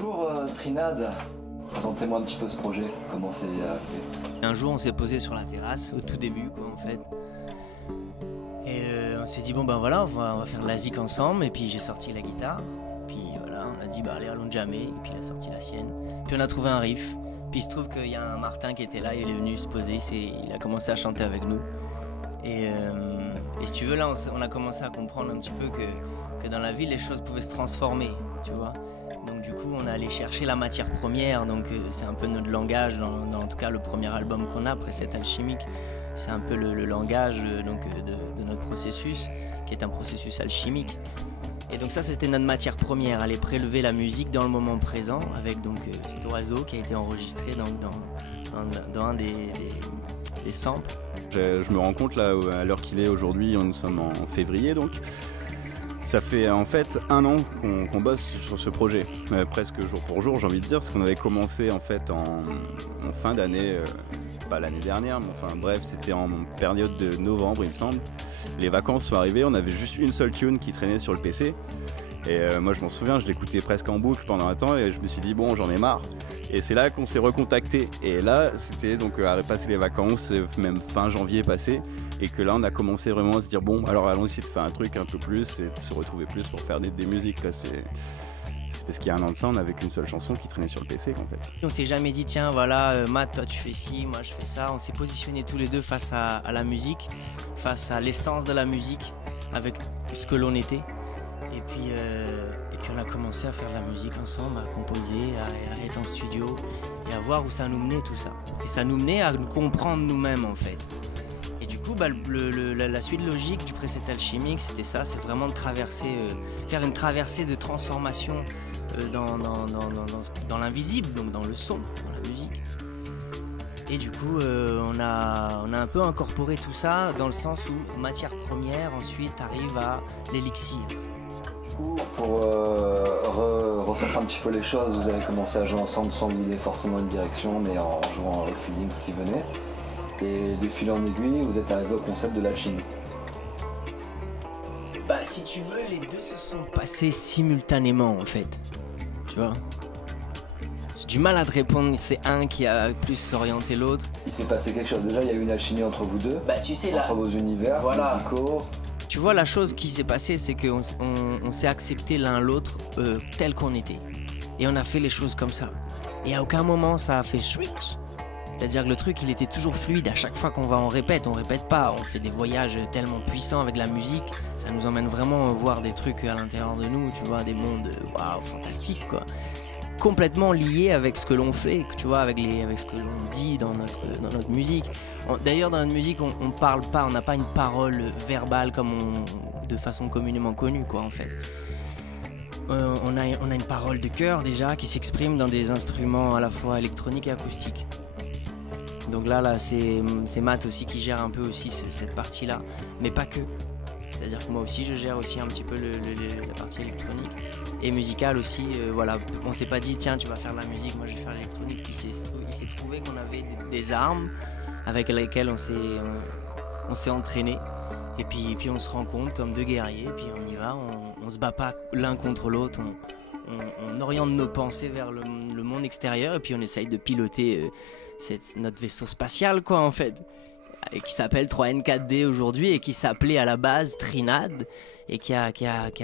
Bonjour Trinad, présentez-moi un petit peu ce projet, comment c'est fait. Un jour on s'est posé sur la terrasse, au tout début quoi en fait. Et on s'est dit bon ben voilà, on va faire de la zik ensemble, et puis j'ai sorti la guitare. Puis voilà, on a dit bah allez allons jammer, et puis il a sorti la sienne. Puis on a trouvé un riff, puis il se trouve qu'il y a un Martin qui était là, il est venu se poser, il a commencé à chanter avec nous. Et si tu veux là on a commencé à comprendre un petit peu que dans la vie les choses pouvaient se transformer, tu vois. Donc du coup on est allé chercher la matière première, donc c'est un peu notre langage dans en tout cas le premier album qu'on a, Précédent Alchimique. C'est un peu le langage de notre processus, qui est un processus alchimique. Et donc ça c'était notre matière première, aller prélever la musique dans le moment présent, avec donc cet oiseau qui a été enregistré dans un des samples. Je me rends compte là, à l'heure qu'il est aujourd'hui, nous sommes en février donc. Ça fait en fait 1 an qu'on bosse sur ce projet, presque jour pour jour j'ai envie de dire, parce qu'on avait commencé en fait en fin d'année, pas l'année dernière, mais enfin bref c'était en période de novembre il me semble. Les vacances sont arrivées, on avait juste une seule tune qui traînait sur le PC, et moi je m'en souviens, je l'écoutais presque en boucle pendant un temps, et je me suis dit bon j'en ai marre. Et c'est là qu'on s'est recontacté, et là c'était donc à passer les vacances, même fin janvier passé, et que là on a commencé vraiment à se dire bon alors allons essayer de faire un truc un peu plus et de se retrouver plus pour faire des musiques. C'est parce qu'il y a 1 an de ça on n'avait qu'une seule chanson qui traînait sur le PC en fait. On s'est jamais dit tiens voilà Matt toi tu fais ci, moi je fais ça. On s'est positionnés tous les deux face à la musique, face à l'essence de la musique, avec ce que l'on était. Et puis on a commencé à faire de la musique ensemble, à composer, à être en studio et à voir où ça nous menait tout ça. Et ça nous menait à nous comprendre nous-mêmes en fait. Et du coup, la suite logique du Précédent Alchimique, c'était ça, c'est vraiment de traverser, faire une traversée de transformation dans l'invisible, donc dans le son, dans la musique. Et du coup, on a un peu incorporé tout ça dans le sens où matière première ensuite arrive à l'élixir. Pour ressortir un petit peu les choses, vous avez commencé à jouer ensemble sans guider forcément une direction, mais en jouant au feeling ce qui venait. Et de fil en aiguille, vous êtes arrivé au concept de l'alchimie. Bah si tu veux, les deux se sont passés simultanément en fait. Tu vois, j'ai du mal à te répondre, c'est un qui a plus orienté l'autre. Il s'est passé quelque chose, déjà il y a eu une alchimie entre vous deux, bah, tu sais, entre vos univers voilà. musicaux. Tu vois, la chose qui s'est passée, c'est qu'on s'est accepté l'un l'autre tel qu'on était. Et on a fait les choses comme ça. Et à aucun moment ça a fait switch. C'est-à-dire que le truc, il était toujours fluide. À chaque fois qu'on va, on répète pas. On fait des voyages tellement puissants avec la musique. Ça nous emmène vraiment à voir des trucs à l'intérieur de nous, tu vois, des mondes waouh, fantastiques, quoi. Complètement liés avec ce que l'on fait, tu vois, avec ce que l'on dit dans notre musique. D'ailleurs, dans notre musique, on parle pas, on n'a pas une parole verbale comme de façon communément connue, quoi, en fait. On a une parole de cœur déjà qui s'exprime dans des instruments à la fois électroniques et acoustiques. Donc là c'est Matt aussi qui gère un peu aussi cette partie-là, mais pas que. C'est-à-dire que moi aussi je gère aussi un petit peu la partie électronique et musicale aussi. Voilà, on s'est pas dit tiens tu vas faire de la musique, moi je vais faire l'électronique. Il s'est trouvé qu'on avait des armes avec lesquelles on s'est entraîné. Et puis on se rencontre comme deux guerriers, et puis on y va, on se bat pas l'un contre l'autre, on oriente nos pensées vers le monde extérieur, et puis on essaye de piloter notre vaisseau spatial quoi en fait, qui s'appelle 3N4D aujourd'hui, et qui s'appelait à la base Trinad, et qui a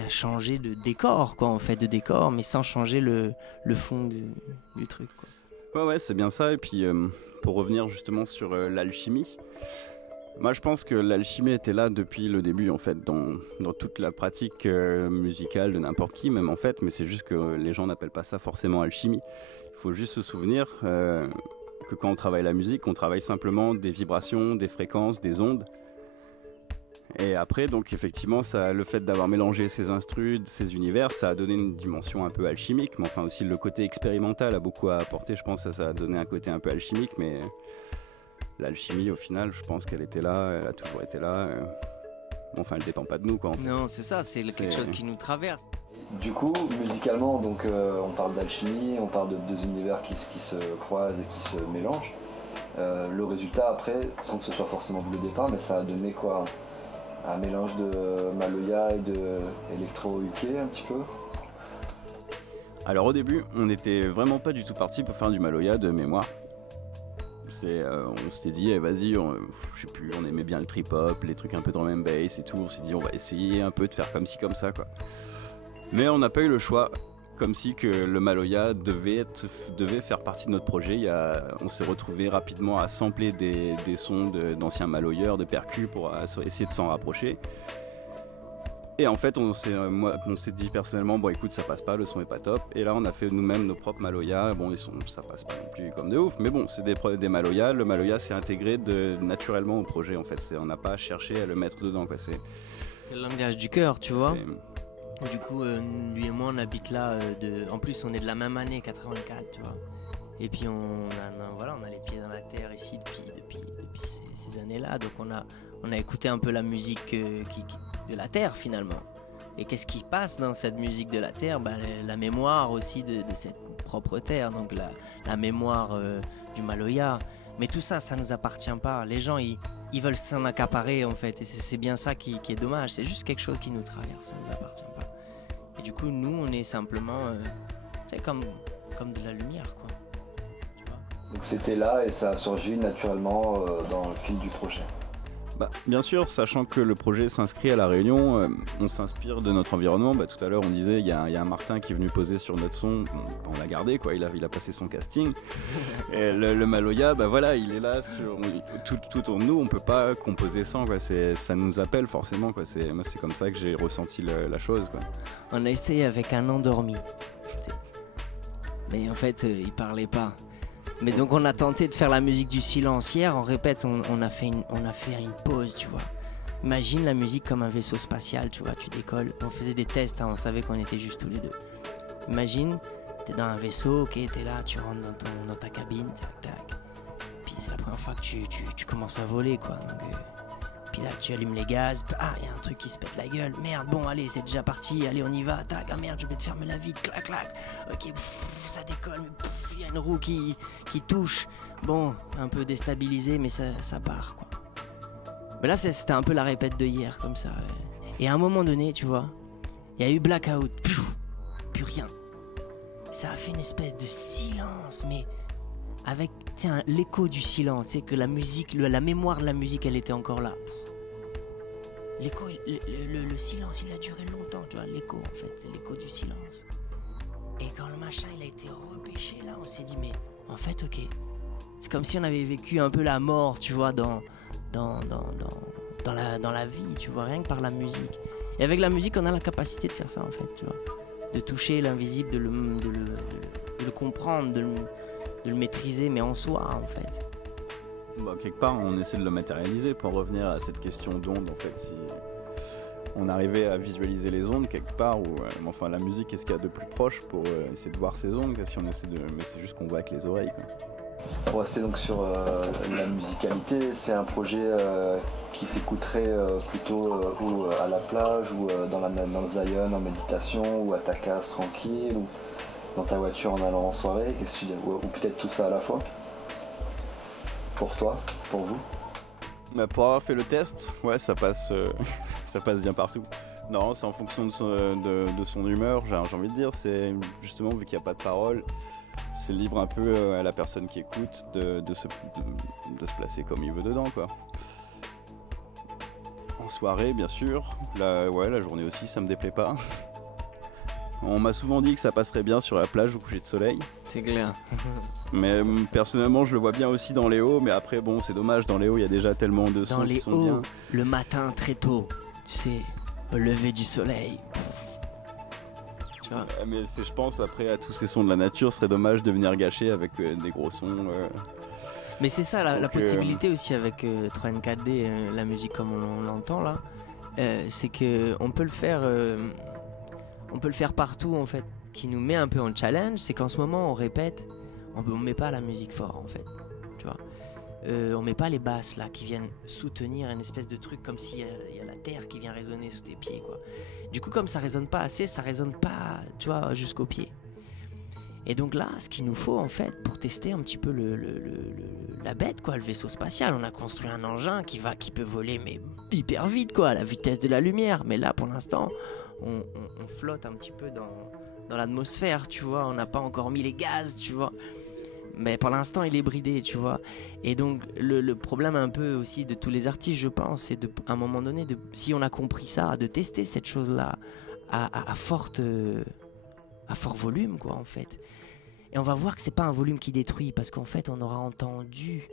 changé de décor quoi en fait, de décor, mais sans changer le fond du truc quoi. Ouais c'est bien ça. Et puis pour revenir justement sur l'alchimie, moi je pense que l'alchimie était là depuis le début en fait, dans toute la pratique musicale de n'importe qui même en fait, mais c'est juste que les gens n'appellent pas ça forcément alchimie. Il faut juste se souvenir que quand on travaille la musique, on travaille simplement des vibrations, des fréquences, des ondes. Et après, donc effectivement, le fait d'avoir mélangé ces instrus, ces univers, ça a donné une dimension un peu alchimique, mais enfin aussi le côté expérimental a beaucoup à apporter, je pense, ça a donné un côté un peu alchimique, mais l'alchimie au final, je pense qu'elle était là, elle a toujours été là. Enfin, elle dépend pas de nous quoi. En fait. Non, c'est ça, c'est quelque chose qui nous traverse. Du coup, musicalement, donc, on parle d'alchimie, on parle de deux univers qui se croisent et qui se mélangent. Le résultat après, sans que ce soit forcément vous le départ, mais ça a donné quoi? Un mélange de Maloya et de électro-UK un petit peu. Alors au début, on n'était vraiment pas du tout parti pour faire du Maloya de mémoire. On s'était dit, vas-y, je sais plus, on aimait bien le trip-hop, les trucs un peu drum and bass et tout. On s'est dit, on va essayer un peu de faire comme ci, comme ça, quoi. Mais on n'a pas eu le choix, comme si que le Maloya devait faire partie de notre projet. On s'est retrouvé rapidement à sampler des sons d'anciens Maloyeurs, de percus pour essayer de s'en rapprocher. Et en fait, on s'est dit personnellement, bon écoute, ça passe pas, le son est pas top. Et là, on a fait nous-mêmes nos propres Maloya. Bon, ça passe pas non plus comme de ouf, mais bon, c'est des Maloya. Le Maloya s'est intégré naturellement au projet, en fait. On n'a pas cherché à le mettre dedans, quoi. C'est le langage du cœur, tu vois. Du coup, lui et moi, on habite là. En plus, on est de la même année, 84, tu vois. Et puis, on a les pieds dans la terre ici depuis ces années-là. Donc, on a écouté un peu la musique de la terre finalement. Et qu'est-ce qui passe dans cette musique de la terre? La mémoire aussi de cette propre terre, donc la mémoire du Maloya. Mais tout ça, ça nous appartient pas. Les gens, ils veulent s'en accaparer en fait. Et c'est bien ça qui est dommage. C'est juste quelque chose qui nous traverse, ça nous appartient pas. Et du coup, nous, on est simplement, c'est comme de la lumière, quoi. Tu vois? Donc c'était là et ça a surgi naturellement dans le fil du projet. Bien sûr, sachant que le projet s'inscrit à La Réunion, on s'inspire de notre environnement. Tout à l'heure, on disait, il y a un Martin qui est venu poser sur notre son. On l'a gardé, quoi. Il a passé son casting. Et le Maloya, voilà, il est là. Tout autour de nous, on peut pas composer sans, quoi. Ça nous appelle forcément, quoi. Moi, c'est comme ça que j'ai ressenti la chose, quoi. On a essayé avec un endormi. Mais en fait, il parlait pas. Mais donc on a tenté de faire la musique du silence. Hier, on répète, on a fait une pause, tu vois. Imagine la musique comme un vaisseau spatial, tu vois, tu décolles. On faisait des tests, on savait qu'on était juste tous les deux. Imagine, t'es dans un vaisseau, ok, t'es là, tu rentres dans ta cabine, tac, tac. Puis c'est la première fois que tu commences à voler, quoi. Donc, puis là, tu allumes les gaz, il y a un truc qui se pète la gueule. Merde, bon, allez, c'est déjà parti, allez, on y va. Tac, merde, je vais te fermer la vitre, clac, clac. Ok, ça décolle, mais il y a une roue qui touche. Bon, un peu déstabilisé, mais ça part, quoi. Mais là, c'était un peu la répète de hier, comme ça. Et à un moment donné, tu vois, il y a eu blackout, plus rien. Ça a fait une espèce de silence, mais avec, l'écho du silence, c'est que la musique, la mémoire de la musique, elle était encore là. L'écho, le silence, il a duré longtemps, tu vois, l'écho, en fait, c'est l'écho du silence. Et quand le machin, il a été repêché, là, on s'est dit, mais, en fait, ok, c'est comme si on avait vécu un peu la mort, tu vois, dans la vie, tu vois, rien que par la musique. Et avec la musique, on a la capacité de faire ça, en fait, tu vois, de toucher l'invisible, de le comprendre, de le maîtriser, mais en soi, en fait. Quelque part, on essaie de le matérialiser pour revenir à cette question d'onde, en fait. Si on arrivait à visualiser les ondes quelque part, ou la musique, qu'est-ce qu'il y a de plus proche pour essayer de voir ces ondes, si on essaie mais c'est juste qu'on voit avec les oreilles, quoi. Pour rester donc sur la musicalité, c'est un projet qui s'écouterait plutôt ou à la plage, ou dans le Zion en méditation, ou à ta case tranquille, ou dans ta voiture en allant en soirée, ou peut-être tout ça à la fois. Pour toi, pour vous? Pour avoir fait le test, ouais, ça passe bien partout. Non, c'est en fonction de son humeur, j'ai envie de dire. C'est justement, vu qu'il n'y a pas de parole, c'est libre un peu à la personne qui écoute de se placer comme il veut dedans, quoi. En soirée, bien sûr. La journée aussi, ça me déplaît pas. On m'a souvent dit que ça passerait bien sur la plage au coucher de soleil. C'est clair. Mais personnellement, je le vois bien aussi dans les hauts. Mais après, bon, c'est dommage, dans les hauts, il y a déjà tellement de sons qui sont bien. Dans les hauts, le matin très tôt, tu sais, au lever du soleil. Tu vois. Mais je pense, après, à tous ces sons de la nature, ce serait dommage de venir gâcher avec des gros sons. Mais c'est ça, la possibilité aussi avec 3N4D, la musique comme on l'entend là, c'est qu'on peut le faire... on peut le faire partout, en fait. Ce qui nous met un peu en challenge, c'est qu'en ce moment, on répète, on met pas la musique fort, en fait. Tu vois, on met pas les basses, là, qui viennent soutenir une espèce de truc comme s'il y a la terre qui vient résonner sous tes pieds, quoi. Du coup, comme ça résonne pas assez, ça résonne pas, tu vois, jusqu'aux pieds. Et donc là, ce qu'il nous faut, en fait, pour tester un petit peu la bête, quoi, le vaisseau spatial, on a construit un engin qui peut voler, mais hyper vite, quoi, à la vitesse de la lumière. Mais là, pour l'instant... On flotte un petit peu dans l'atmosphère, tu vois. On n'a pas encore mis les gaz, tu vois. Mais pour l'instant, il est bridé, tu vois. Et donc, le problème un peu aussi de tous les artistes, je pense, c'est à un moment donné, si on a compris ça, de tester cette chose-là à fort volume, quoi, en fait. Et on va voir que c'est pas un volume qui détruit, parce qu'en fait, on aura entendu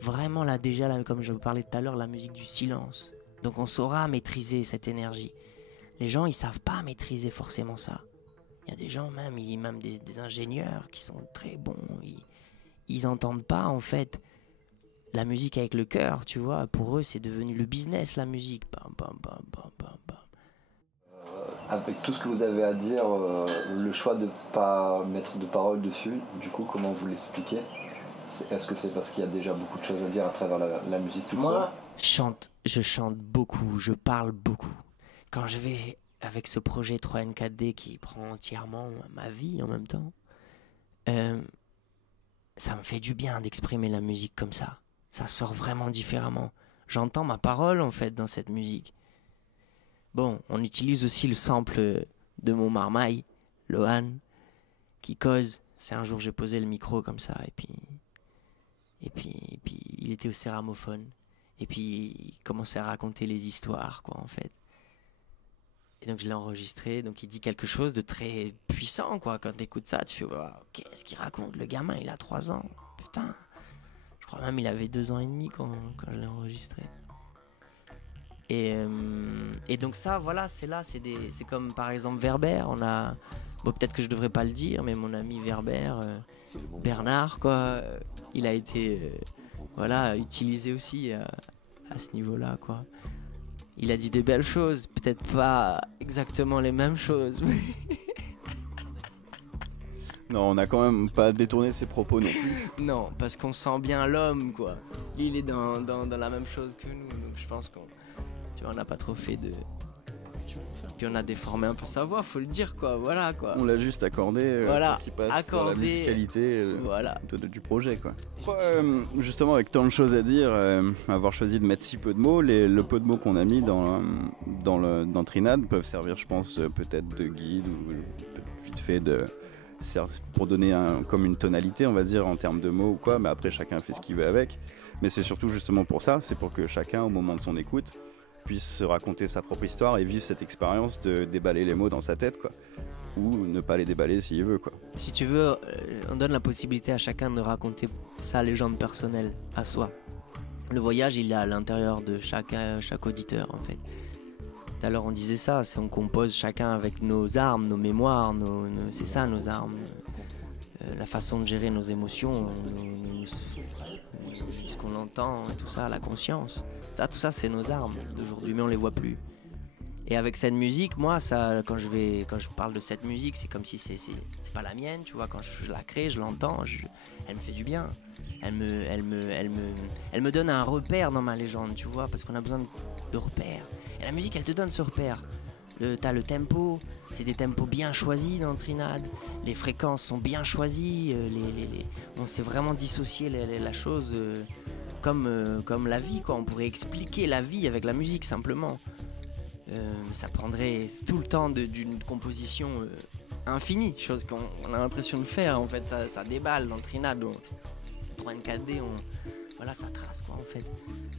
vraiment, là, déjà, là, comme je vous parlais tout à l'heure, la musique du silence. Donc, on saura maîtriser cette énergie. Les gens, ils savent pas maîtriser forcément ça. Il y a des gens, même des ingénieurs qui sont très bons, ils entendent pas en fait la musique avec le cœur, tu vois. Pour eux, c'est devenu le business, la musique. Bam, bam, bam, bam, bam, bam. Avec tout ce que vous avez à dire, le choix de ne pas mettre de paroles dessus, du coup, comment vous l'expliquez? Est-ce que c'est parce qu'il y a déjà beaucoup de choses à dire à travers la musique toute seule? Je chante beaucoup, je parle beaucoup. Quand je vais avec ce projet 3N4D qui prend entièrement ma vie en même temps, ça me fait du bien d'exprimer la musique comme ça. Ça sort vraiment différemment. J'entends ma parole en fait dans cette musique. Bon, on utilise aussi le sample de mon marmaille, Lohan, qui cause. C'est un jour j'ai posé le micro comme ça et puis il était au céramophone et puis il commençait à raconter les histoires quoi en fait. Et donc je l'ai enregistré, donc il dit quelque chose de très puissant quoi. Quand t'écoutes ça, tu fais wow, qu'est-ce qu'il raconte? Le gamin il a 3 ans, putain. Je crois même il avait 2 ans et demi quand je l'ai enregistré. Et donc ça, voilà, c'est comme par exemple Werber. Bon, peut-être que je devrais pas le dire, mais mon ami Werber, Bernard, quoi, il a été, utilisé aussi à ce niveau-là, quoi. Il a dit des belles choses, peut-être pas exactement les mêmes choses. Non, on n'a quand même pas détourné ses propos non plus. Non, parce qu'on sent bien l'homme, quoi. Lui, il est dans la même chose que nous, donc je pense on n'a pas trop fait de... Puis on a déformé un peu sa voix, faut le dire quoi, voilà quoi. On l'a juste accordé voilà, pour qu'il passe dans la musicalité voilà. du projet quoi. Justement avec tant de choses à dire, avoir choisi de mettre si peu de mots, le peu de mots qu'on a mis dans Trinad peuvent servir je pense peut-être de guide ou vite fait pour donner comme une tonalité on va dire en termes de mots ou quoi, mais après chacun fait ce qu'il veut avec. Mais c'est surtout justement pour ça, c'est pour que chacun au moment de son écoute puisse se raconter sa propre histoire et vivre cette expérience de déballer les mots dans sa tête quoi, ou ne pas les déballer s'il veut quoi. Si tu veux, on donne la possibilité à chacun de raconter sa légende personnelle à soi. Le voyage il est à l'intérieur de chaque auditeur en fait. Tout à l'heure on disait ça, on compose chacun avec nos armes, nos mémoires, c'est ça nos armes. La façon de gérer nos émotions, ce qu'on entend, tout ça, la conscience. Tout ça, c'est nos armes d'aujourd'hui, mais on les voit plus. Et avec cette musique, moi, quand je parle de cette musique, c'est comme si c'est pas la mienne, tu vois. Quand je la crée, je l'entends, elle me fait du bien. Elle me donne un repère dans ma légende, tu vois, parce qu'on a besoin de repères. Et la musique, elle te donne ce repère. T'as le tempo, c'est des tempos bien choisis dans Trinad. Les fréquences sont bien choisies. On sait vraiment dissocier la chose comme la vie, quoi. On pourrait expliquer la vie avec la musique simplement. Ça prendrait tout le temps d'une composition infinie, chose qu'on a l'impression de faire. En fait, ça déballe dans Trinad. 3N4D, voilà, ça trace quoi en fait.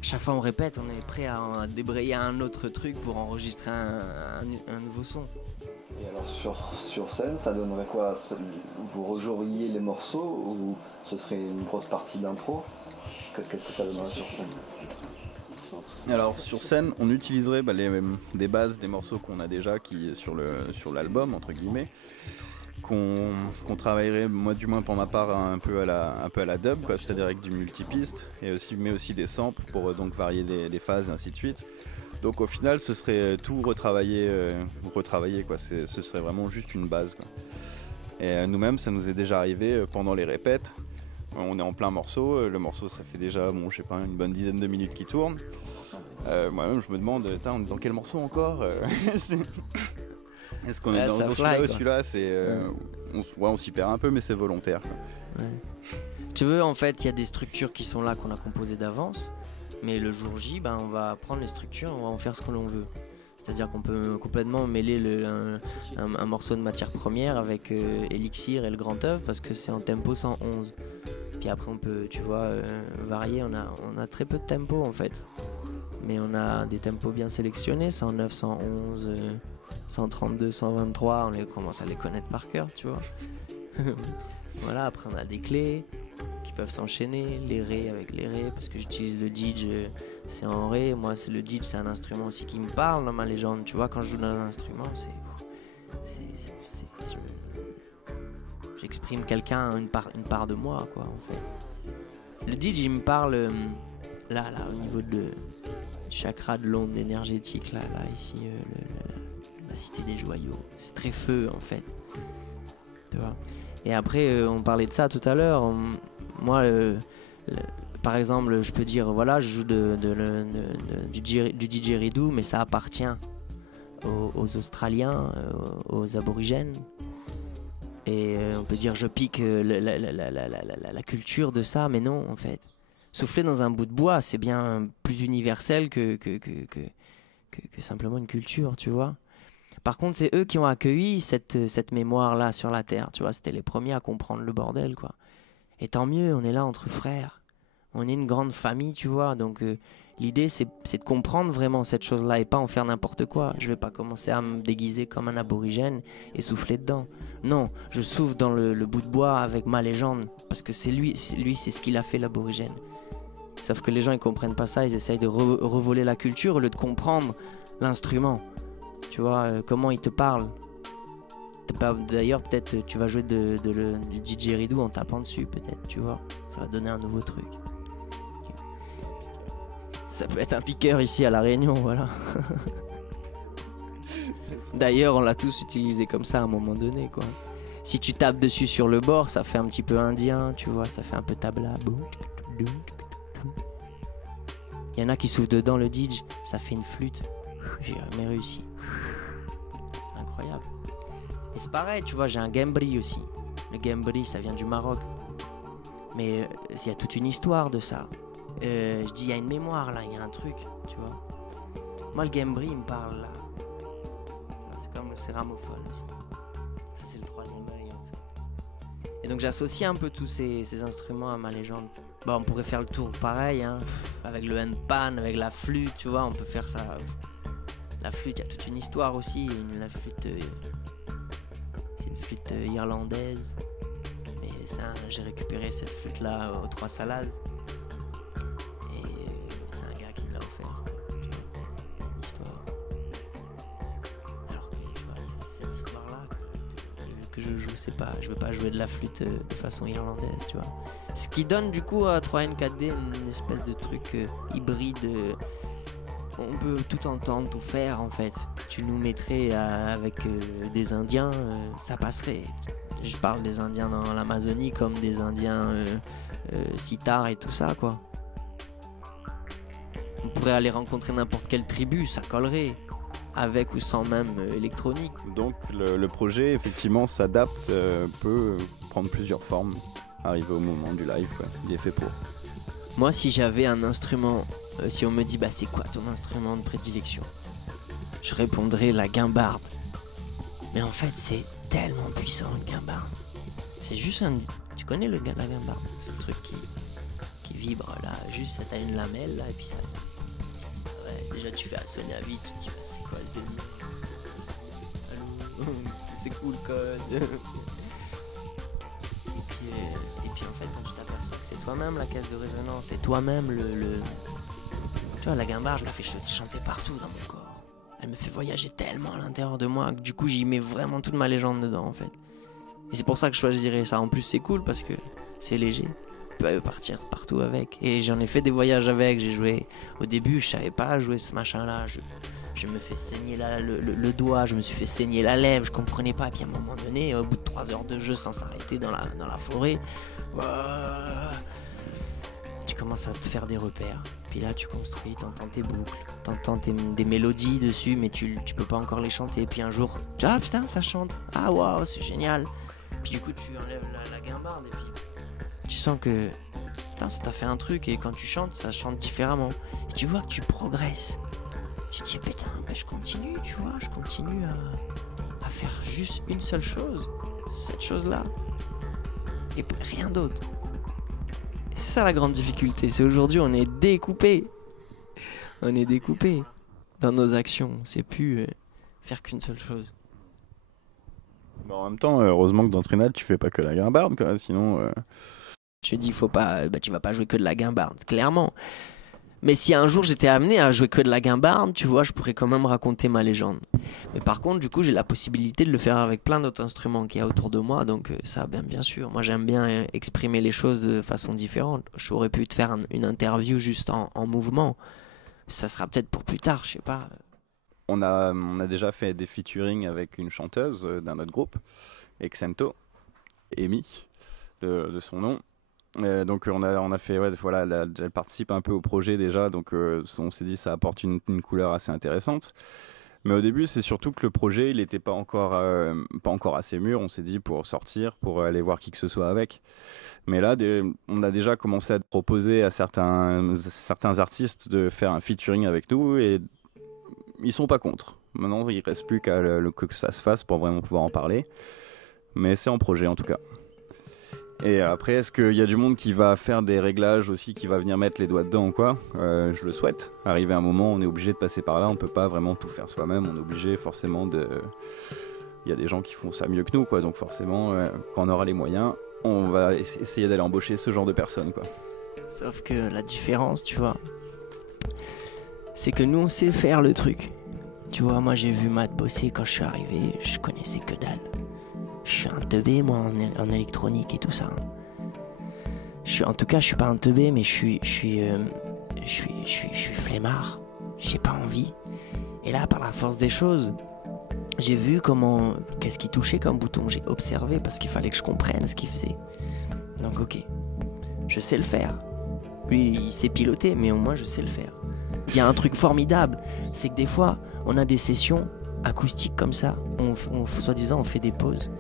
Chaque fois on répète, on est prêt à débrayer un autre truc pour enregistrer un nouveau son. Et alors sur scène, ça donnerait quoi? Vous rejoueriez les morceaux ou ce serait une grosse partie d'impro? Qu'est-ce que ça donnerait sur scène? Alors sur scène, on utiliserait des bases des morceaux qu'on a déjà qui sur l'album entre guillemets. Qu'on travaillerait, moi du moins pour ma part, un peu à la dub, quoi, c'est-à-dire avec du multipiste, mais aussi des samples pour donc varier les phases et ainsi de suite. Donc au final, ce serait tout retravaillé quoi. Ce serait vraiment juste une base, quoi. Et nous-mêmes, ça nous est déjà arrivé pendant les répètes. On est en plein morceau, le morceau ça fait déjà, je sais pas, une bonne dizaine de minutes qui tourne. Moi-même, je me demande, on est dans quel morceau encore Est-ce qu'on est dans celui-là on s'y perd un peu, mais c'est volontaire. Quoi. Ouais. Tu veux, en fait, il y a des structures qui sont là, qu'on a composées d'avance, mais le jour J, on va prendre les structures, on va en faire ce que l'on veut. C'est-à-dire qu'on peut complètement mêler un morceau de matière première avec Elixir et le grand œuvre parce que c'est en tempo 111. Puis après on peut, tu vois, varier. On a très peu de tempo en fait. Mais on a des tempos bien sélectionnés, 109, 111, 132, 123, on commence à les connaître par cœur, tu vois. Voilà, après on a des clés qui peuvent s'enchaîner, les rés avec les rés, parce que j'utilise le didge, c'est en ré. Moi, le didge, c'est un instrument aussi qui me parle dans ma légende, tu vois. Quand je joue dans un instrument, j'exprime quelqu'un, une part de moi, quoi, en fait. Le didge, il me parle là, au niveau de chakra de l'onde énergétique, là, ici, la cité des joyaux. C'est très feu, en fait. Tu vois. Et après, on parlait de ça tout à l'heure. Moi, par exemple, je peux dire, voilà, je joue du didgeridoo, mais ça appartient aux Australiens, aux aborigènes. Et on peut dire, je pique la culture de ça, mais non, en fait. Souffler dans un bout de bois, c'est bien plus universel que simplement une culture, tu vois. Par contre, c'est eux qui ont accueilli cette mémoire-là sur la Terre, tu vois. C'était les premiers à comprendre le bordel, quoi. Et tant mieux, on est là entre frères. On est une grande famille, tu vois. Donc, l'idée, c'est de comprendre vraiment cette chose-là et pas en faire n'importe quoi. Je vais pas commencer à me déguiser comme un aborigène et souffler dedans. Non, je souffle dans le bout de bois avec ma légende. Parce que c'est lui, c'est ce qu'il a fait, l'aborigène. Sauf que les gens, ils comprennent pas ça. Ils essayent de revoler la culture au lieu de comprendre l'instrument. Tu vois, comment il te parle. D'ailleurs, peut-être tu vas jouer du didgeridoo en tapant dessus, peut-être, tu vois. Ça va donner un nouveau truc. Ça peut être un piqueur ici à La Réunion, voilà. D'ailleurs, on l'a tous utilisé comme ça à un moment donné, quoi. Si tu tapes dessus sur le bord, ça fait un petit peu indien, tu vois, ça fait un peu tabla. Il y en a qui soufflent dedans le didge, ça fait une flûte. J'ai jamais réussi. Incroyable. Et c'est pareil, tu vois, j'ai un gambri aussi. Le gambri, ça vient du Maroc. Mais il y a toute une histoire de ça. Je dis, il y a une mémoire là, il y a un truc, tu vois. Moi, le gambri, il me parle là. C'est comme le céramophone aussi. Ça, c'est le troisième œil, en fait. Et donc, j'associe un peu tous ces instruments à ma légende. Bon, on pourrait faire le tour pareil, hein, avec le handpan, avec la flûte, tu vois, on peut faire ça. La flûte, il y a toute une histoire aussi. La flûte, c'est une flûte irlandaise. Mais ça, j'ai récupéré cette flûte-là aux Trois Salazes. Et c'est un gars qui me l'a offert. Tu vois, une histoire. Alors que tu vois, c'est cette histoire-là que je joue, c'est pas, je veux pas jouer de la flûte de façon irlandaise, tu vois. Ce qui donne du coup à 3N4D une espèce de truc hybride. On peut tout entendre, tout faire en fait. Tu nous mettrais avec des Indiens, ça passerait. Je parle des Indiens dans l'Amazonie comme des Indiens sitars et tout ça, quoi. On pourrait aller rencontrer n'importe quelle tribu, ça collerait. Avec ou sans même électronique. Donc le projet effectivement s'adapte, peut prendre plusieurs formes. Arrivé au moment du live, quoi. Il est fait pour. Moi, si j'avais un instrument, si on me dit, bah c'est quoi ton instrument de prédilection, je répondrais la guimbarde. Mais en fait, c'est tellement puissant, une guimbarde. C'est juste tu connais la guimbarde? C'est le truc qui vibre là, juste t'as une lamelle là, et puis ça. Ouais, déjà tu fais sonner à vite, tu te dis, bah c'est quoi ce délire? Allô? C'est cool, code. Et puis en fait, quand tu t'aperçois que c'est toi-même la caisse de résonance, c'est toi-même Tu vois, la guimbarde, je la fais chanter partout dans mon corps. Elle me fait voyager tellement à l'intérieur de moi que du coup, j'y mets vraiment toute ma légende dedans, en fait. Et c'est pour ça que je choisirais ça. En plus, c'est cool parce que c'est léger. Tu peux partir partout avec. Et j'en ai fait des voyages avec. J'ai joué... Au début, je savais pas jouer ce machin-là. Je me fais saigner le doigt, je me suis fait saigner la lèvre, je comprenais pas. Et puis à un moment donné, au bout de 3 heures de jeu sans s'arrêter dans la forêt, tu commences à te faire des repères. Puis là, tu construis, t'entends tes boucles, t'entends des mélodies dessus, mais tu peux pas encore les chanter. Puis un jour, ah putain, ça chante. Ah waouh, c'est génial. Puis du coup, tu enlèves la guimbarde et puis tu sens que putain, ça t'a fait un truc. Et quand tu chantes, ça chante différemment. Et tu vois que tu progresses. tu te dis putain, mais je continue, tu vois, je continue à faire juste une seule chose, cette chose-là, et rien d'autre. Et c'est ça la grande difficulté, c'est aujourd'hui on est découpé. On est découpé dans nos actions, on sait plus faire qu'une seule chose. Bon, en même temps, heureusement que dans Trinad, tu fais pas que la guimbarde, quoi, sinon... Je te dis, faut pas, tu vas pas jouer que de la guimbarde, clairement. Mais si un jour j'étais amené à jouer que de la guimbarde, tu vois, je pourrais quand même raconter ma légende. Mais par contre, du coup, j'ai la possibilité de le faire avec plein d'autres instruments qu'il y a autour de moi, donc ça, bien sûr. Moi, j'aime bien exprimer les choses de façon différente. J'aurais pu te faire une interview juste en mouvement. Ça sera peut-être pour plus tard, je sais pas. On a déjà fait des featuring avec une chanteuse d'un autre groupe, Exento, Amy, de son nom. Donc on a fait, ouais, voilà, elle participe un peu au projet déjà, donc on s'est dit ça apporte une couleur assez intéressante. Mais au début, c'est surtout que le projet, il n'était pas encore assez mûr. On s'est dit pour sortir, pour aller voir qui que ce soit avec. Mais là, on a déjà commencé à proposer à certains artistes de faire un featuring avec nous et ils sont pas contre. Maintenant, il reste plus qu'à que ça se fasse pour vraiment pouvoir en parler. Mais c'est en projet en tout cas. Et après, est-ce qu'il y a du monde qui va faire des réglages aussi, qui va venir mettre les doigts dedans ou quoi ? Je le souhaite. Arrivé à un moment, on est obligé de passer par là. On peut pas vraiment tout faire soi-même. On est obligé forcément de... Il y a des gens qui font ça mieux que nous, quoi. Donc forcément, quand on aura les moyens, on va essayer d'aller embaucher ce genre de personnes, quoi. Sauf que la différence, tu vois, c'est que nous, on sait faire le truc. Tu vois, moi, j'ai vu Matt bosser quand je suis arrivé. Je connaissais que dalle. Je suis un teubé, moi, en électronique et tout ça. En tout cas, je suis pas un teubé, mais je suis flemmard. J'ai pas envie. Et là, par la force des choses, j'ai vu qu'est-ce qui touchait comme bouton. J'ai observé parce qu'il fallait que je comprenne ce qu'il faisait. Donc, ok, je sais le faire. Lui, il sait piloter, mais au moins, je sais le faire. Il y a un truc formidable, c'est que des fois, on a des sessions acoustiques comme ça. Soi-disant, on fait des pauses.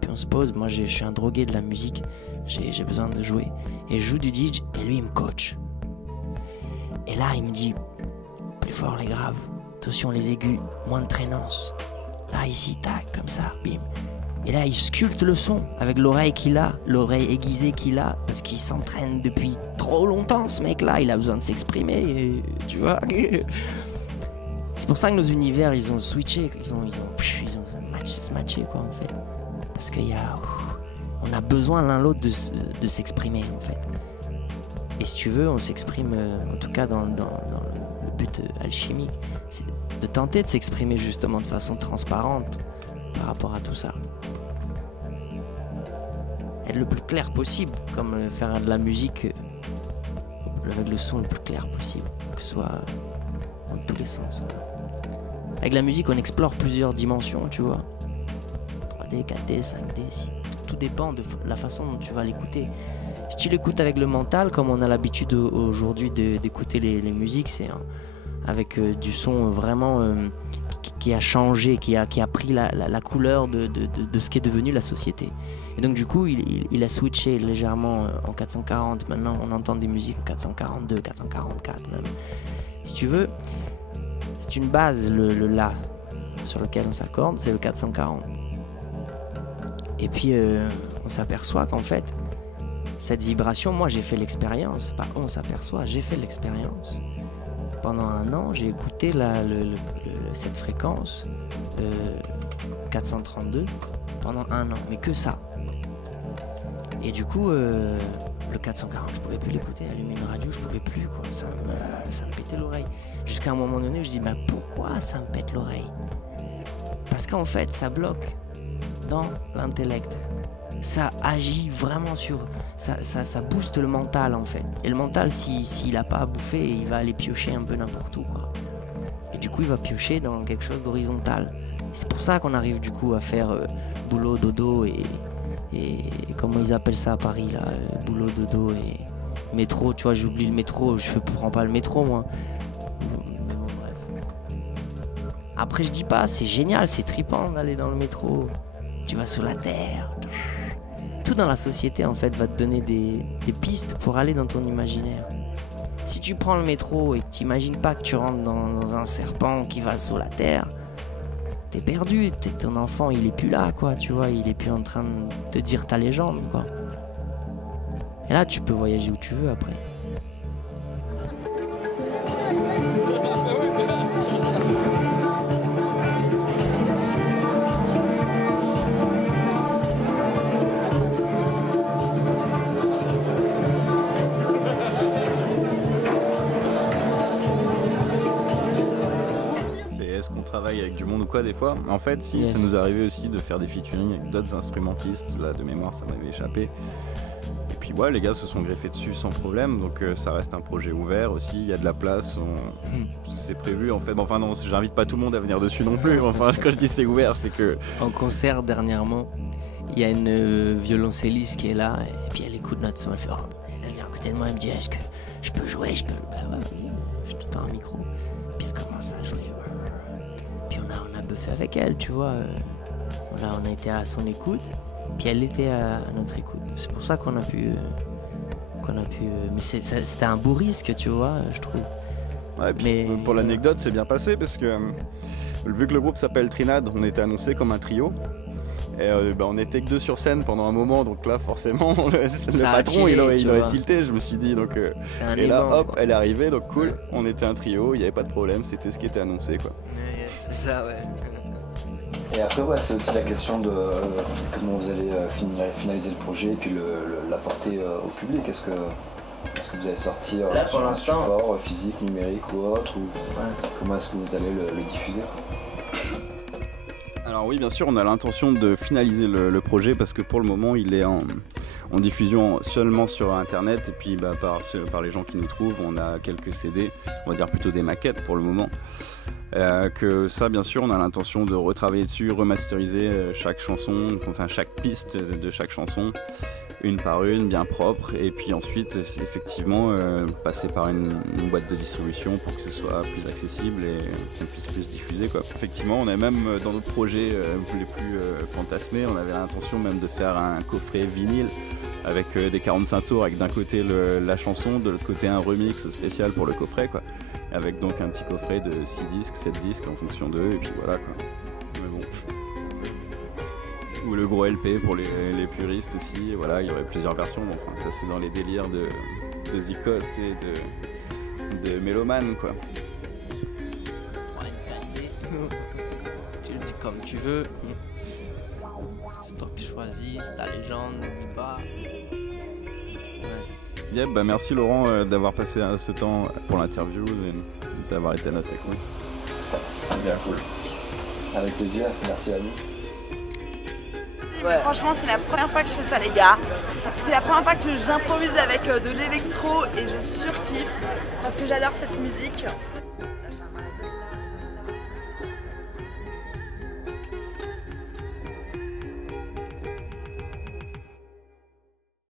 Puis on se pose. Moi, je suis un drogué de la musique. J'ai besoin de jouer. Et je joue du DJ, et lui, il me coach. Et là, il me dit, plus fort les graves, attention les aigus, moins de traînance. Là, ici, tac, comme ça, bim. Et là, il sculpte le son avec l'oreille qu'il a, l'oreille aiguisée qu'il a, parce qu'il s'entraîne depuis trop longtemps, ce mec-là. Il a besoin de s'exprimer, et, tu vois. C'est pour ça que nos univers, ils ont switché, ils ont se matché, quoi, en fait. Parce on a besoin l'un l'autre de s'exprimer, en fait. Et si tu veux, on s'exprime, en tout cas dans le but alchimique, c'est de tenter de s'exprimer justement de façon transparente par rapport à tout ça. Être le plus clair possible, comme faire de la musique avec le son le plus clair possible, que ce soit dans tous les sens. Avec la musique, on explore plusieurs dimensions, tu vois. 3D, 4D, 5D, tout dépend de la façon dont tu vas l'écouter. Si tu l'écoutes avec le mental, comme on a l'habitude aujourd'hui d'écouter les musiques, c'est avec du son vraiment qui a changé, qui a pris la couleur de ce qu'est devenu la société. Et donc du coup, il a switché légèrement en 440. Maintenant, on entend des musiques en 442, 444 même. Si tu veux, c'est une base, le La, sur lequel on s'accorde, c'est le 440. Et puis, on s'aperçoit qu'en fait, cette vibration, moi j'ai fait l'expérience, pas on s'aperçoit, j'ai fait l'expérience. Pendant un an, j'ai écouté cette fréquence 432 pendant un an, mais que ça. Et du coup, le 440, je pouvais plus l'écouter, allumer une radio, je pouvais plus, quoi. Ça me pétait l'oreille. Jusqu'à un moment donné, je dis, bah pourquoi ça me pète l'oreille ? Parce qu'en fait, ça bloque dans l'intellect. Ça agit vraiment sur... Ça booste le mental, en fait. Et le mental, s'il n'a pas à bouffer, il va aller piocher un peu n'importe où, quoi. Et du coup, il va piocher dans quelque chose d'horizontal. C'est pour ça qu'on arrive, du coup, à faire boulot, dodo et comment ils appellent ça à Paris, là, boulot, dodo et métro. Tu vois, j'oublie le métro, je prends pas le métro, moi. Mais bon, bref. Après, je dis pas, c'est génial, c'est trippant d'aller dans le métro. Tu vas sous la terre. Tout dans la société, en fait, va te donner des pistes pour aller dans ton imaginaire. Si tu prends le métro et que tu n'imagines pas que tu rentres dans un serpent qui va sous la terre, t'es perdu, ton enfant il est plus là, quoi, tu vois, il est plus en train de te dire ta légende, quoi. Et là tu peux voyager où tu veux après. Est-ce qu'on travaille avec du monde ou quoi des fois? En fait, si, Yes. ça nous arrivait aussi de faire des featuring avec d'autres instrumentistes. Là, de mémoire, ça m'avait échappé. Et puis, ouais, les gars se sont greffés dessus sans problème. Donc, ça reste un projet ouvert aussi. Il y a de la place. C'est prévu, en fait. Enfin, non, j'invite pas tout le monde à venir dessus non plus. Enfin, quand je dis c'est ouvert, c'est que... En concert dernièrement, il y a une violoncelliste qui est là et puis elle écoute notre son, elle fait elle vient à côté de moi, elle me dit est-ce que je peux jouer, bah ouais, vas-y, je te tends un micro. Puis elle commence à jouer. Puis on a buffé avec elle, tu vois. Voilà, on a été à son écoute, puis elle était à notre écoute. C'est pour ça qu'on a pu mais c'était un beau risque, tu vois, je trouve. Ouais, puis, pour l'anecdote, c'est bien passé parce que vu que le groupe s'appelle Trinad, on était annoncé comme un trio. Et on était que 2 sur scène pendant un moment, donc là forcément le patron il aurait tilté, je me suis dit. Donc, et là hop, quoi. Elle est arrivée, donc cool, on était un trio, il n'y avait pas de problème, c'était ce qui était annoncé, quoi. C'est ça, ouais. Et après, ouais, c'est aussi la question de comment vous allez finaliser le projet et puis l'apporter au public. Est-ce que vous allez sortir là, pour l'instant, support physique, numérique ou autre, ou comment est-ce que vous allez le diffuser, quoi? Alors oui, bien sûr, on a l'intention de finaliser le projet parce que pour le moment, il est en diffusion seulement sur Internet et puis par les gens qui nous trouvent, on a quelques CD, on va dire plutôt des maquettes pour le moment. Que ça, bien sûr, on a l'intention de retravailler dessus, remasteriser chaque chanson, enfin chaque piste de chaque chanson, une par une, bien propre, et puis ensuite, effectivement, passer par une boîte de distribution pour que ce soit plus accessible et qu'on puisse plus diffuser, quoi. Effectivement, on a même dans notre projets les plus fantasmés, on avait l'intention même de faire un coffret vinyle avec des 45 tours, avec d'un côté la chanson, de l'autre côté un remix spécial pour le coffret, quoi. Avec donc un petit coffret de 6 disques, 7 disques en fonction d'eux, et puis voilà, quoi. Mais bon. Ou le gros LP pour les puristes aussi, voilà, il y aurait plusieurs versions, bon, enfin ça c'est dans les délires de Zicost et de Méloman, quoi. Tu le dis comme tu veux. C'est toi qui choisis, c'est ta légende, n'oublie pas. Ouais. Yep, merci Laurent d'avoir passé ce temps pour l'interview et d'avoir été à notre écoute. C'est bien cool. Avec plaisir, merci à vous. Ouais. Franchement, c'est la première fois que je fais ça, les gars. C'est la première fois que j'improvise avec de l'électro et je surkiffe parce que j'adore cette musique.